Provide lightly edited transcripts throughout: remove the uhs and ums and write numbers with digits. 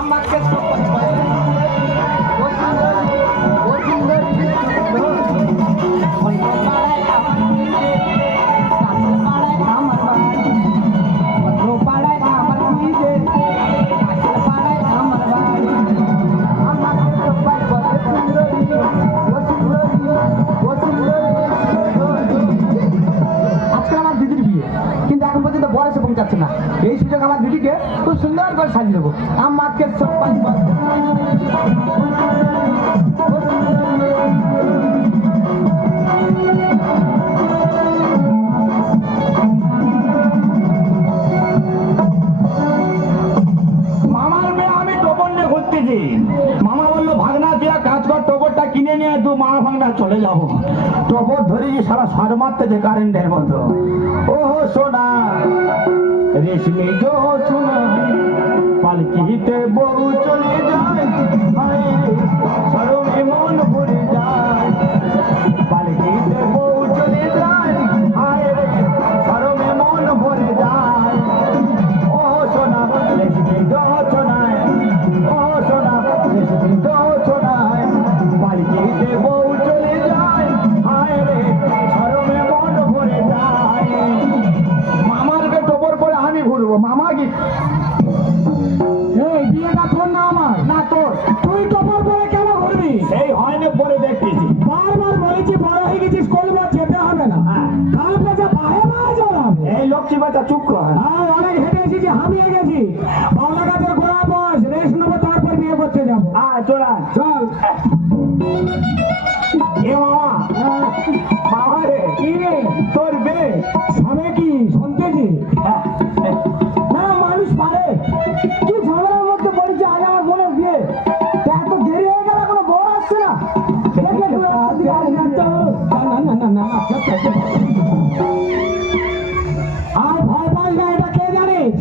আমাকে না এই সুযোগ আমার দিদিকে খুব সুন্দর করে সাজিয়ে দেবো। আমাকে মামার মেয়ে আমি টোপর নিয়ে ঘুরতেছি। মামা বললো ভাগনা দিয়া কাজ কর, টোপরটা কিনে নিয়ে দু মা ভাগনা চলে যাবো। টোপর ধরেছি সারা সার মারতেছে কারেন্টের মতো। ও সোনা রেশমি জোছনা পালকিতে বউ চলে যায়, সরমে মন ভরে যায়। পালকিতে বউ চলে যায়, সরমে মন ভরে যায়। ও সোনা রেশমি জোছনায়, ও সোনা রেশমি জোছনায় পালকিতে বউ চলে যায়, সরমে মন ভরে যায়। মামারকে টোপর পরে আমি ঘুরবো। মামা কি এই বিয়েটা তোর না আমার? না তোর। তুই টোপর পরে কেন ঘুরবি? এই হয়নি পরে দেখতেছি। বারবার বলেছি বড় হয়ে গেছিস, করবো যেতে হবে না। কাল পেঁচা পায়ে মারা জড়াবে। এই লক্ষ্মী বাচ্চা চুপ কর। অনেক হেঁটে এসেছি, হামিয়ে গেছি। বাংলা গাছের গোড়া বস, রেস্ট নেবো, তারপর বিয়ে করতে যাবো। চল চল। এ মামা, মামা রে কি রে তোর বে সবে কি শুনতেছি? না মানুষ পারে কি ঝগড়ার মধ্যে পড়েছে। আজ আমার বোনের বিয়ে, এত দেরি হয়ে গেল এখনো বর আসছে না। আর ভয় পাস না, এটা কে জানিস?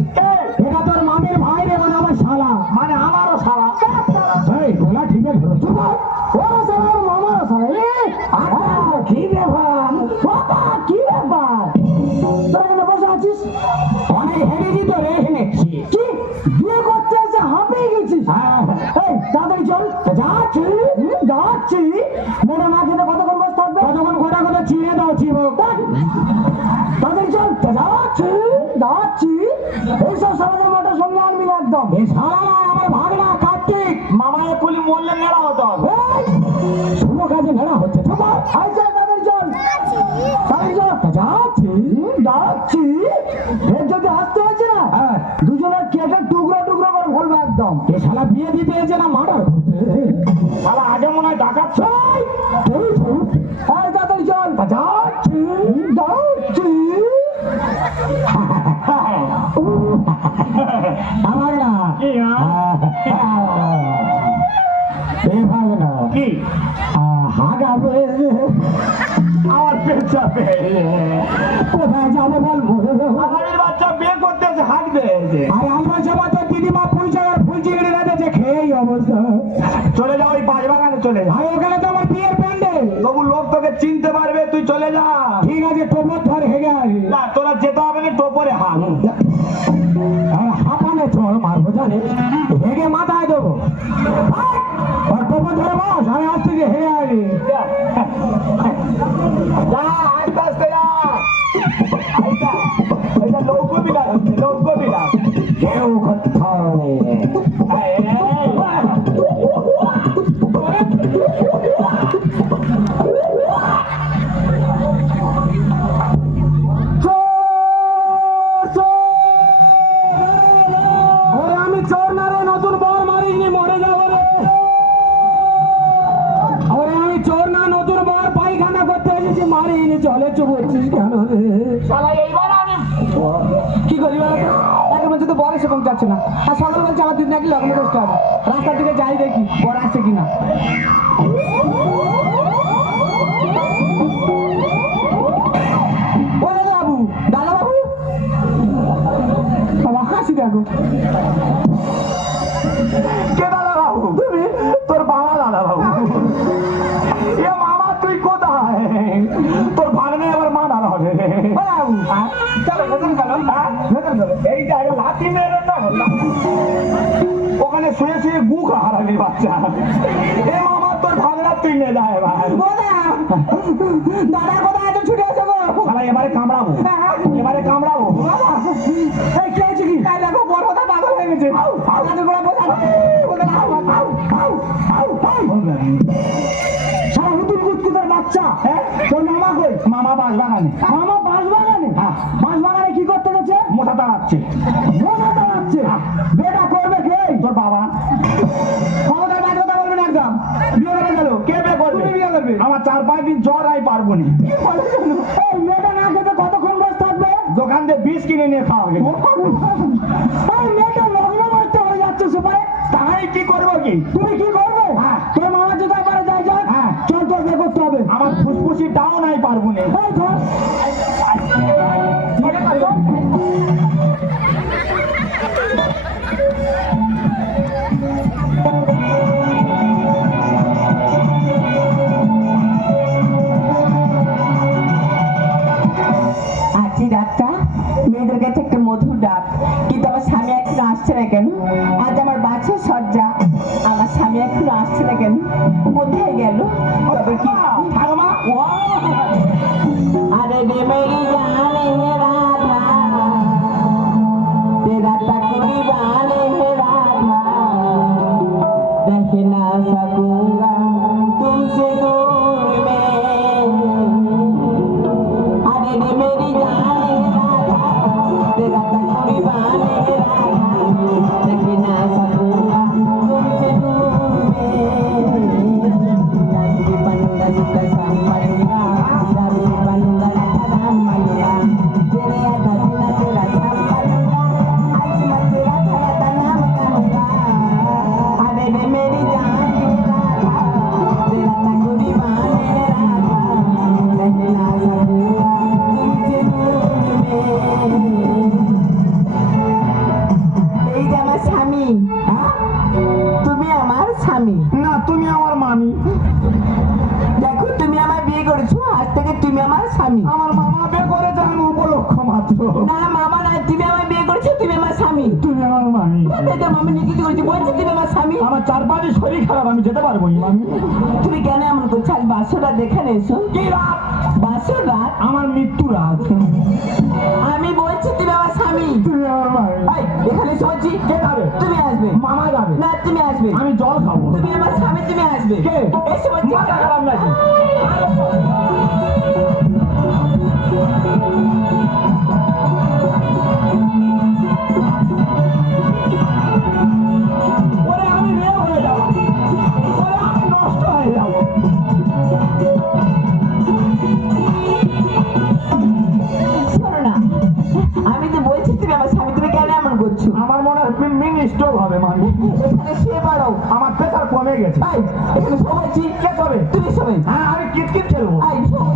এটা তোর মামির ভাই রে, মানে আমার শালা, মানে আমারও শালা। এই গোলা ঠিক আছে, ওরা শালা মামারও শালা। কি ব্যাপার কি ব্যাপার, তোরা এখানে বসে আছিস? অনেক হেরেছি তো রে, হেনেছি কি বিয়ে করতে এসে হাঁপিয়ে গেছিস? এই তাড়াতাড়ি চল। যাচ্ছি যাচ্ছি। মেয়েটা না খেতে কতক্ষণ বসে থাকবে? কতক্ষণ গোটা গোটা চিড়ে দাও চিবো। তাড়াতাড়ি চল। যাচ্ছি যাচ্ছি। এইসব সারাদের মোটর সঙ্গে আনবি না একদম। এই সারা আমার ভাগনা কার্তিক মামায় কুলি মরলে নেড়া হতো। শুভ কাজে নেড়া হচ্ছে। তাড়াতাড়ি চল তাড়াতাড়ি চল। যাচ্ছি যাচ্ছি। এর যদি আসতে হয়েছে না, দুজনের কেটে টুকরো টুকরো করে বলবো একদম। এ শালা বিয়ে দিতে এসে না মার্ডার করছে। শালা আগে মনে হয় ডাকাচ্ছে। তাড়াতাড়ি চল। যাচ্ছি যাচ্ছি। আমার না এ ভাগনা কি হাগাবে আমার পেছাবে। কোথায় যাবো বলবো? আগামীর বাচ্চা বিয়ে করতেছে হাঁকবে। আর আমার সবাই তো দিদিমা পয়সা আর ফুল চিংড়ি রাখেছে, খেয়েই অবস্থা। চলে যাও ওই বাজ বাগানে চলে যা। ওখানে তো আমার বিয়ের প্যান্ডেল, তবু লোক তোকে চিনতে পারবে, তুই চলে যা। ঠিক আছে টোপর ধর হেগে আসবি। না তোরা যেতে হবে না, টোপরে হাঁক। হাঁপানে চল মারবো জানিস, হেগে মাথায় দেবো। টোপর ধরে বস, আমি আসতে যে হেগে আসবি। যা আস্তে আস্তে যা। এটা লৌকো বিলাস হচ্ছে, লৌকো বিলাস। কেউ কোথাও আমি চোর না রে, নতুন বর মারিনি মরে যাবো রে। আমি চোর না, নতুন বর পায়খানা করতে এসেছি, মারিনি। চলে চুপ হচ্ছিস কেন রে? কি করি এখন বলছে তো বর এসে পৌঁছাচ্ছে না। আর সকাল বলছে আমার দিন নাকি লগ্ন করতে হবে। রাস্তার দিকে যাই দেখি বর আসছে কিনা। ও দাদা বাবু, দাদা বাবু বাবা হাসি দেখো। কে দাদা বাবু? তুমি? তোর বাবা দাদা বাবু। এ মামা তুই কোথায়? তোর ভাগনে এবার মা দাদা হবে। এই জায়গা লাঠি মেরে না ওখানে এখানে শুয়ে শুয়ে গু হারাবি বাচ্চা। এ মামা তোর ভাগনা তুই নে যায় এবার। দাদা কোথায় আছে? ছুটে এসে গো। শালা এবারে কামড়াবো, এবারে কামড়াবো। এই কি হয়েছে কি? এই দেখো বড় কথা পাগল হয়ে গেছে। দাদা গোড়া বোঝা সারা হুতুল কুচকুচের বাচ্চা। হ্যাঁ তোর মামা কই? মামা বাঁশবাগানে। মামা বাঁশবাগানে? হ্যাঁ। বাঁশবাগানে কি করতে গেছে? মোটা দাঁড়াচ্ছে। মজা দাঁড়াচ্ছে। বেটা করবে কে? তোর বাবা। ক্ষমতার বাদ কথা বলবেন একদম। বিয়ে করে গেল। কে বিয়ে করবে? তুমি বিয়ে করবে। আমার 4-5 দিন জ্বর আই পারবো না। কি বলে শোনো? এই মেয়েটা না খেতে কতক্ষণ বসে থাকবে? দোকান দিয়ে বিষ কিনে নিয়ে খাওয়া গেল। এই মেয়েটা লগ্ন করতে হয়ে যাচ্ছে সুপারে। তাই কি করবো কি? তুমি কি করবে? হ্যাঁ। তোর মামা যদি একবারে যাই যাক, হ্যাঁ। চল তোর বিয়ে করতে হবে। আমার ফুসফুসি ডাউন আই পারবো না। এই ধর। আজকে রাতটা মেয়েদের কাছে একটা মধুর ডাক, কিন্তু আমার স্বামী এখনো আসছে না কেন? আজ আমার বাচ্চার সজ্জা, আমার স্বামী এখনো আসছে না কেন? কোথায় গেল? তবে কি ঠাকুমা, আরে রে মেরি জানে হে রাধা, তেরা तकरी वाले हे राधा, रह ना सकूंगा तुमसे दूर में। अरे रे मेरी जाने राधा, तेरा तकरी वाले हे राधा, रह ना सकूंगा तुमसे दूर में। दारू बनूंगा सुखा शाम बनूंगा, दारू बनूंगा राधा राम बनूंगा, तेरे आधा बिना तेरा शाम बनूंगा, आज मैं तेरा राधा नाम करूंगा। अरे रे मेरी जाने राधा, तेरा तकरी वाले हे राधा, रह ना सकूंगा तुमसे दूर में। এই যে আমার স্বামী, তুমি আমার স্বামী। না তুমি আমার মামি। দেখো তুমি আমার বিয়ে করেছো, আজ থেকে তুমি আমার স্বামী। আমার মামা বিয়ে করেছে, আমি উপলক্ষ মাত্র। না মামা না, তুমি আমার বিয়ে করেছো, তুমি আমার স্বামী। তুমি আমার মামি। তোর মামা নিকিত করেছি, বলছি তুমি আমার স্বামী। আমার 4-5 শরীর খারাপ, আমি যেতে পারবো না মামি। তুমি কেন এমন করছো? আজ বাসরা দেখে এসো। কি রাত? বাসর রাত? আমার মৃত্যু রাত। আমি বলছি তুমি আমার স্বামী। তুমি আমার মামি। এই, এখানে শুনছি কে যাবে? তুমি আসবে। মামা যাবে। না তুমি আসবে। আমি জল খাবো। তুমি আমার স্বামী, তুমি আসবে। কে? এসে বলছি। মাথা খারাপ নাকি? ওরে আমি বিয়ে হয়ে যাবো, ওরে আমি নষ্ট হয়ে যাবো। শোনো না, আমি যে বলছি তুমি আমার স্বামী, তুমি কেন এমন করছো? আমার মনে হয় মিনি স্ট্রোক হবে মামি। এখানে শুয়ে পড়ো। আমার প্রেসার কমে গেছে। এই, এখানে সবাইছি। কে হবে? তুমি সবাই। হ্যাঁ আমি কিতকিত খেলবো। এই, শোনো।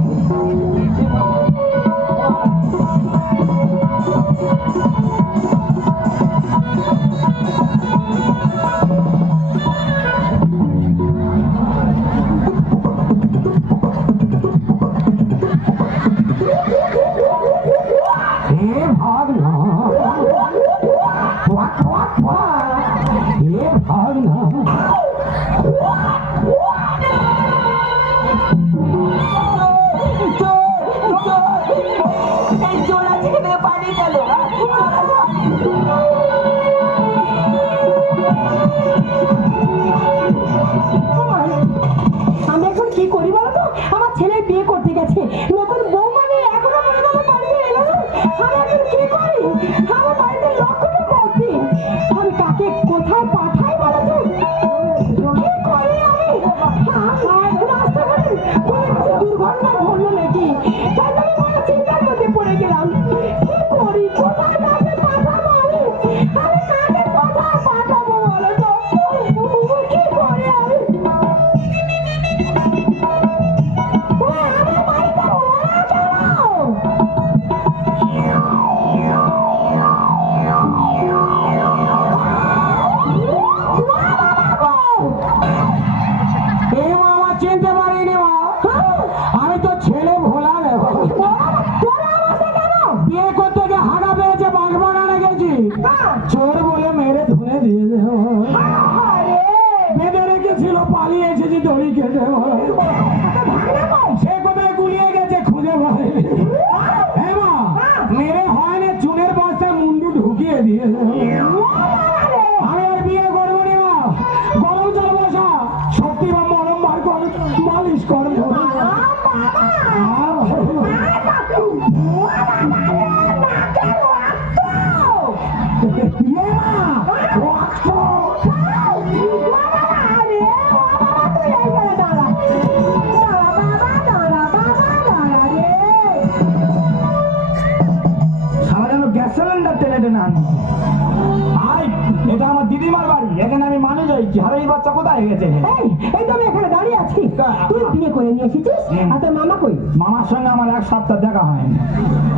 হে ভাগনা, ওয়াক ওয়াক ওয়াক। হে ভাগনা, এই চোর আছে এখানে, পালিয়ে গেল। চোর আছে। আমি এখন কি করি বলো তো? আমার ছেলে বিয়ে করতে গেছে, নতুন বউ মানে এখনো পর্যন্ত আমার বাড়িতে এলো না। আমি এখন কি করি? আমার বাড়িতে লক্ষ্যটা করছি, আমি কাকে কোথায় পাঠাই বলো তো? কি করি আমি? রাস্তাঘাটে কোনো কিছু দুর্ঘটনা ঘটলো নাকি? তাই আমি বড় চিন্তার মধ্যে পড়ে গেলাম। কি করি? কোথায় কাকে পাঠাবো আমি? আমি কাকে কোথায় পাঠাবো বলো তো? কি করি আমি? আমার বাড়িতে ওরা চালাও। এখানে আমি মানুষ হয়েছি, হারাই বাচ্চা কোথায় গেছে? এই তো আমি এখানে দাঁড়িয়ে আছি, তুই বিয়ে করে নিয়ে এসেছিস, আর তোর মামা কই? মামার সঙ্গে আমার এক সপ্তাহ দেখা হয়নি।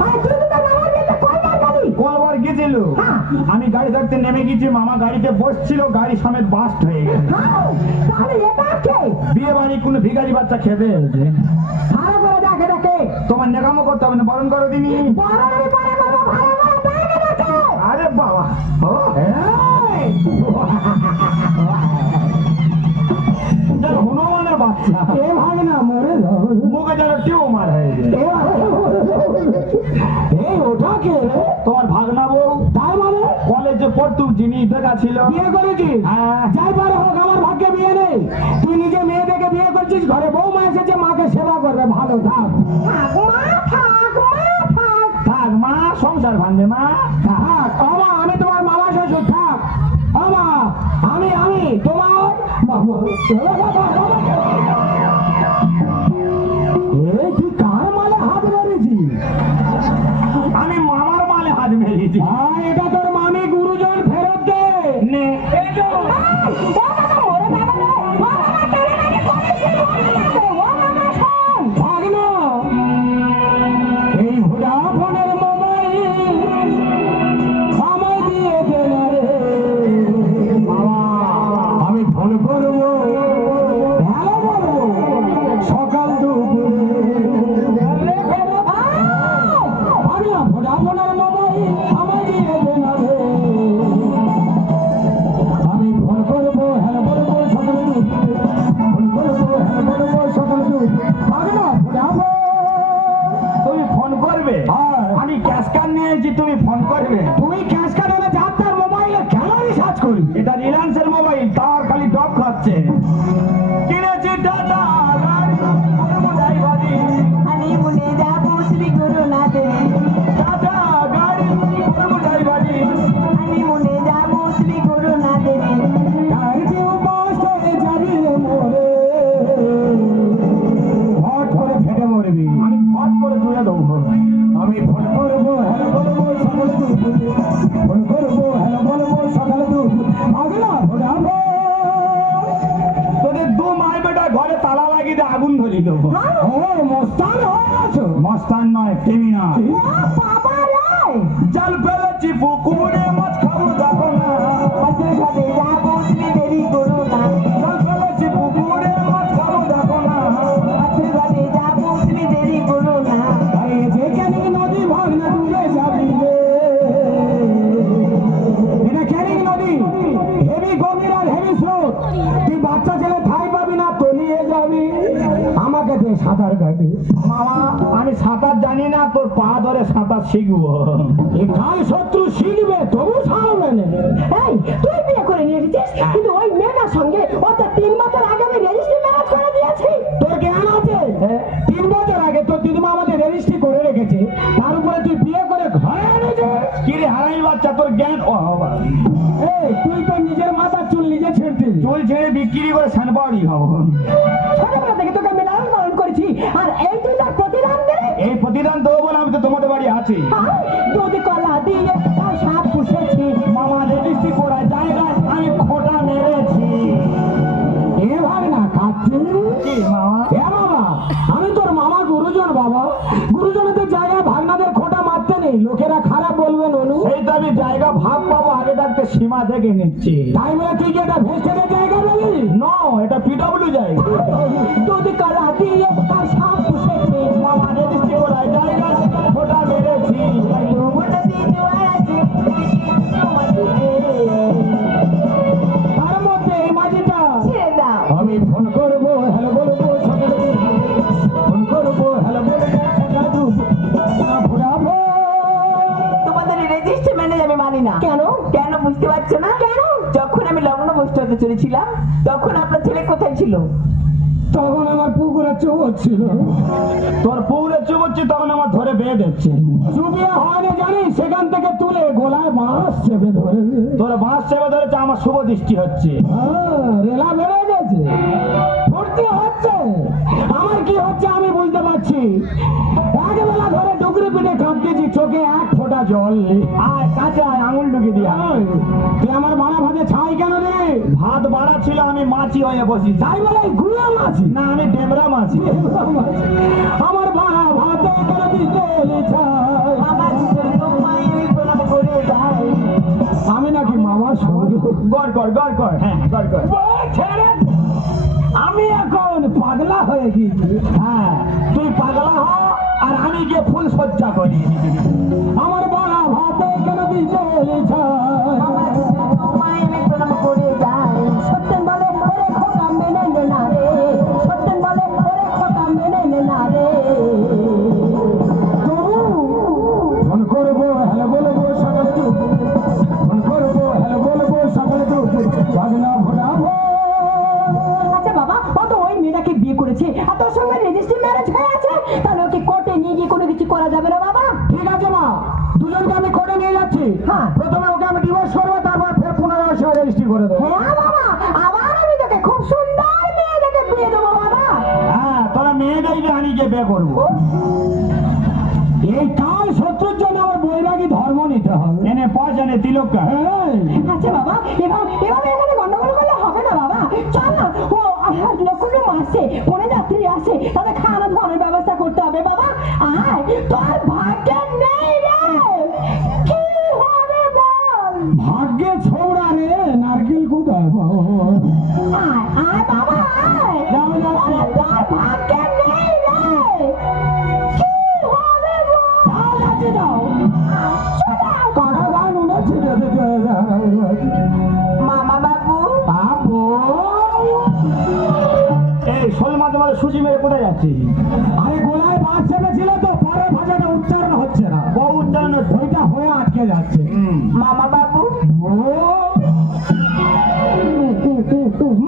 আরে তুই তো তোর মামার বিয়েতে কয়বার গেলি? কলবার গেছিল, হ্যাঁ। আমি গাড়ি থাকতে নেমে গেছি, মামা গাড়িতে বসছিল, গাড়ি সমেত বাস্ট হয়ে গেছে। হ্যাঁ, তাহলে এটা কে? বিয়ে বাড়ি কোনো ভিখারি বাচ্চা খেতে এসেছে। ভালো করে দেখে দেখে। তোমার নেকামো করতে হবে না, বরণ করো দিনি। বড় আমি পরে করবো, ভালো করে দেখে দেখে। আরে বাবা, ও এই, যেন হনুমানের বাচ্চা, এ ভাগে না মরে যাও। মুখে যেন টিউমার হয়েছে। এই ওটা কে রে? তোমার ভাগনা বউ, তার মানে কলেজে পড়তু, যিনি দেখা ছিল। বিয়ে করেছিস? হ্যাঁ। যাই পারে হোক, আমার ভাগ্যে বিয়ে নেই। তুই নিজে মেয়ে দেখে বিয়ে করছিস, ঘরে বৌমা এসেছে, মাকে সেবা করবে, ভালো থাক। থাক মা, থাক মা, থাক। থাক মা, সংসার ভাঙবে মা। থাক আমা, আমি তোমার মামা শ্বশুর, থাক আমা, আমি তোমার মামা। এই তুই কার মালে হাত মেরেছিস? আমি মামার মালে হাত মেরেছি। এটা তোর মামি, গুরুজন ফেরত দে। নে, ভাগনা, এই ভোডাফোনের মোবাইল আমায় দিয়ে দে না রে। আমি ফোন করবো, হ্যালো বলবো, সকাল দুপুরে। ভাগনা, ভোডাফোনের মোবাইল আমায় দিয়ে দে না রে। আমি ফোন করবো, হ্যালো বলবো, সকাল দুপুরে। ফোন করবো, হ্যালো বলবো, সকাল দুপুরে। ভাগনা, ভোডাফোন। তুমি ফোন করবে? হ্যাঁ। আমি ক্যাশ কার্ড নিয়েছি, তুমি ফোন করবে? তুই ক্যাশ কার্ডে যার তার মোবাইলে কেন রিচার্জ করি? এটা রিলায়েন্সের মোবাইল, তার খালি ডব খাচ্ছে। কিনেছি টাটা গাড়ি, করবো ড্রাইভারি। হানিমুনে যাবো শ্রী গুরুনাথে, টাটা গাড়ি, করবো ড্রাইভারি। হানিমুনে যাবো শ্রী গুরুনাথে। কার কেউ বাসে যাবি রে মোরে, হট করে ফেটে মরবি। আমি ফট করে তুলে দেবো। আমি ফোন করবো, হ্যালো বলবো, সকাল দুপুরে। ফোন করবো, হ্যালো বলবো, সকাল দুপুরে। ভাগনা, ভোডাফোন। তোদের দু মাই বেটা ঘরে তালা লাগিয়ে দিয়ে আগুন ধরিয়ে দেবো। ও মস্তান হয়ে আছো? মস্তান নয়, ক্রিমিনাল। বাবা রে, জাল ফেলেছি পুকুরে, মাছ খাবো দেখো না। মাঝে ঘাটে যাবো শ্রী দেবী গুরুনাথ, জাল ফেলেছি পুকুরে, মাছ খাবো দেখো না। মাঝে ঘাটে যাবো শ্রী দেবী গুরুনাথ। আরে যেখানে নদী ভাগনা ডুবে যাবি রে। এটা ক্যানিং নদী, হেভি গভীর আর হেভি স্রোত। তুই বাচ্চা ছেলে ঠাই পাবি না, তলিয়ে যাবি। আমাকে দে সাঁতার কাটি। মামা, আমি সাঁতার জানি না, তোর পা ধরে সাঁতার শিখবো। এই কাল শত্রু শিখবে, তবু সারবে না। এই তুই বিয়ে করে নিয়ে এসেছিস, কিন্তু ওই মেয়েটার সঙ্গে ও তো 3 বছর আগে আমি রেজিস্ট্রি ম্যারেজ করে দিয়েছি। তোর জ্ঞান আছে? 3 বছর আগে তোর দিদিমা আমাদের রেজিস্ট্রি করে রেখেছে, তার উপরে তুই বিয়ে করে ঘরে এনেছে। কি রে হারাই বাচ্চা, তোর জ্ঞান? ও বাবা, এই তুই তো নিজের মাথার চুল নিজে ছিঁড়তিস। চুল ছেড়ে বিক্রি করে সানবাড়ি হবো। ছোটবেলা থেকে তোকে আমি লালন পালন করেছি, আর এই তুই তার প্রতিদান দিলি। এই প্রতিদান দেবো বলে আমি তো তোমাদের বাড়ি আছি। দুধ কলা দিয়ে তার সাপ পুষেছি। মামা রেজিস্ট্রি করা জায়গায় আমি খোটা মেরেছি। এ ভাগনা খাচ্ছি। কি মামা? এ বাবা, আমি তোর মামা গুরুজন বাবা। গুরুজনদের জায়গায় ভাগনাদের খোটা মারতে নেই, লোকেরা খারাপ বলবে ননু। সেই তো আমি জায়গা ভাগ পাবো, আগে থাকতে সীমা দেখে নিচ্ছি। তাই বলে তুই কি এটা ভেস্টের জায়গা বলি? নো, এটা পিডব্লিউ জায়গা। দুধ কলা দিয়ে তার সাপ পুষেছি। মামা রেজিস্ট্রি করা জায়গায় খোটা মেরেছি। ঘুমটা দিয়ে জোয়ার আছে, তার মধ্যে এই মাঝিটা ছেড়ে দাও। আমি ফোন করবো, হ্যালো বলবো, সকাল দুপুরে। ফোন করবো, হ্যালো বলবো, সকাল দুপুরে। ভোডাফোন। তোমাদের রেজিস্ট্রি ম্যানেজ আমি মানি না। কেন? কেন বুঝতে পারছো না? কেন? যখন আমি লগ্ন বসতে হতে চলেছিলাম, তখন আপনার ছেলে কোথায় ছিল? তখন আমার পুকুরে চোখ ছিল। তোর পুরে চুবচ্ছি, তখন আমার ধরে বেয়ে দিচ্ছে। চুবিয়ে হয়নি জানিস, সেখান থেকে তুলে গোলায় বাঁশ চেপে ধরে। তোর বাঁশ চেপে ধরেছে, আমার শুভ দৃষ্টি হচ্ছে। রেলা বেড়ে গেছে, ফুর্তি হচ্ছে। আমার কি হচ্ছে আমি বুঝতে পারছি। এক বেলা ধরে ডুকরে পিঠে কাঁদতেছি, চোখে এক ফোঁটা জল নে। আয় কাছে আয়, আঙুল ঢুকে দিয়া। এই, তুই আমার বাড়া ভাতে ছাই কেন রে? ভাত বাড়া ছিল, আমি মাছি হয়ে বসি। তাই বলে গুড়া মাছি? না, আমি ডেমরা মাছি। আমার বাড়া ভাতে কেন দিতে ছাই? মামা তোমায় আমি প্রণাম করে যাই। আমি নাকি মামার সঙ্গে গড় কর, গড় কর, হ্যাঁ গড় কর। ছেড়ে দে। আমি এখন পাগলা হয়ে গেছি। হ্যাঁ, তুই পাগলা হ আর আমি গিয়ে ফুল সজ্জা করি। আমার বাড়া ভাতে কেন দিতে ছাই? মামা তোমায় আমি প্রণাম করে যাই। সত্যেন বলে ওরে খোকা মেনে নে না রে, সত্যেন বলে ওরে খোকা মেনে নে না রে। ফোন করবো হ্যালো বলবো সকাল তো, ফোন করবো হ্যালো বলবো সকাল তো, পাগলা ভোলাবো। আচ্ছা বাবা, ও তো ওই মেয়েটাকে বিয়ে করেছে আর তোর সঙ্গে রেজিস্ট্রি ম্যারেজ হয়ে আছে, তাহলে ওকে কোর্টে নিয়ে গিয়ে কোনো কিছু করা যাবে না বাবা? ঠিক আছে মা, দুজনকে আমি কোর্টে নিয়ে যাচ্ছি। হ্যাঁ। প্রথমে ওকে আমি ডিভোর্স করবো, তারপর ফের পুনরায় রেজিস্ট্রি করে দেবো। হ্যাঁ বাবা, আবার আমি তোকে খুব সুন্দর মেয়ে দেখে বিয়ে দেবো বাবা। হ্যাঁ, তোরা মেয়েটাই আমি গিয়ে বিয়ে করবো। এই কাল শত্রুর জন্য আমার বৈরাগী ধর্ম নিতে হবে। এনে পয়সা নে, তিলক এই, আচ্ছা বাবা, এভাবে এখানে গন্ডগোল করলে হবে না বাবা। চল না, ও কোনো মাসে কোনো যাত্রী আসে, তাদের খাওয়ানো খাওয়ানোর ব্যবস্থা করতে হবে বাবা। আয়, তোর ভাগ্যে নেই রে, কি হবে বল? ভাগ্যে ছোড়া রে, নারকেল কোথায় পাবো? আয় আয় বাবা, আয়। যাও, যাও। ওরে, তোর ভাগ্যে নেই রে, কি হবে বল? যাও, যাচ্ছি, যাও। চল আয়। কাটা গান উড়ে ছিঁড়ে দিতে। মামা বাবু আপু, এই শোল মাঝে মাঝে সুচি মেরে কোথায় যাচ্ছি? আরে গোলায় বাস চেপেছিল তো, পরের ভাষাটা উচ্চারণ হচ্ছে না, বউ উচ্চারণের ওইটা হয়ে আটকে যাচ্ছে। মামা বাবু ও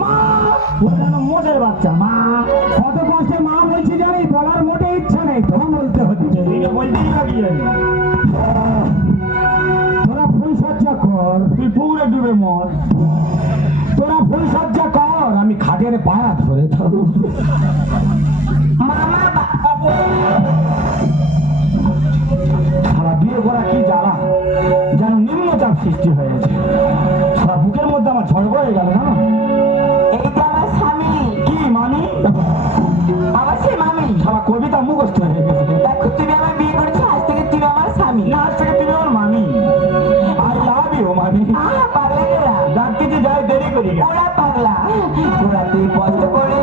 মা, ও যেন মোষের বাচ্চা। মা, কত কষ্টে মা বলছি জানি, বলার মোটে ইচ্ছা নেই, তো বলতে হচ্ছে। তুইকে বলতেই লাগি জানি। তোরা ফুল সজ্জা কর, তুই পুকুরে ডুবে মর। তোরা ফুল সজ্জা কর, আমি খাটের পায়া ধরে থাকবো। মামা বাবু সারা বিয়ে করা কি জ্বালা, যেন নিম্নচাপ সৃষ্টি হয়েছে। সারা বুকের মধ্যে আমার ঝড় হয়ে গেল না। এই যে আমার স্বামী, কি মানি? আমার সে মামি। সারা কবিতা মুখস্থ হয়ে গেছে। দেখো তুমি আমার বিয়ে করেছো, আজ থেকে তুমি আমার স্বামী। না, আজ থেকে তুমি আমার মামি। আই লাভ ইউ মামি। পাগলা গেলা, ডাকতে যে যাই দেরি করি। ওরা পাগলা, ওরা তুই কষ্ট করে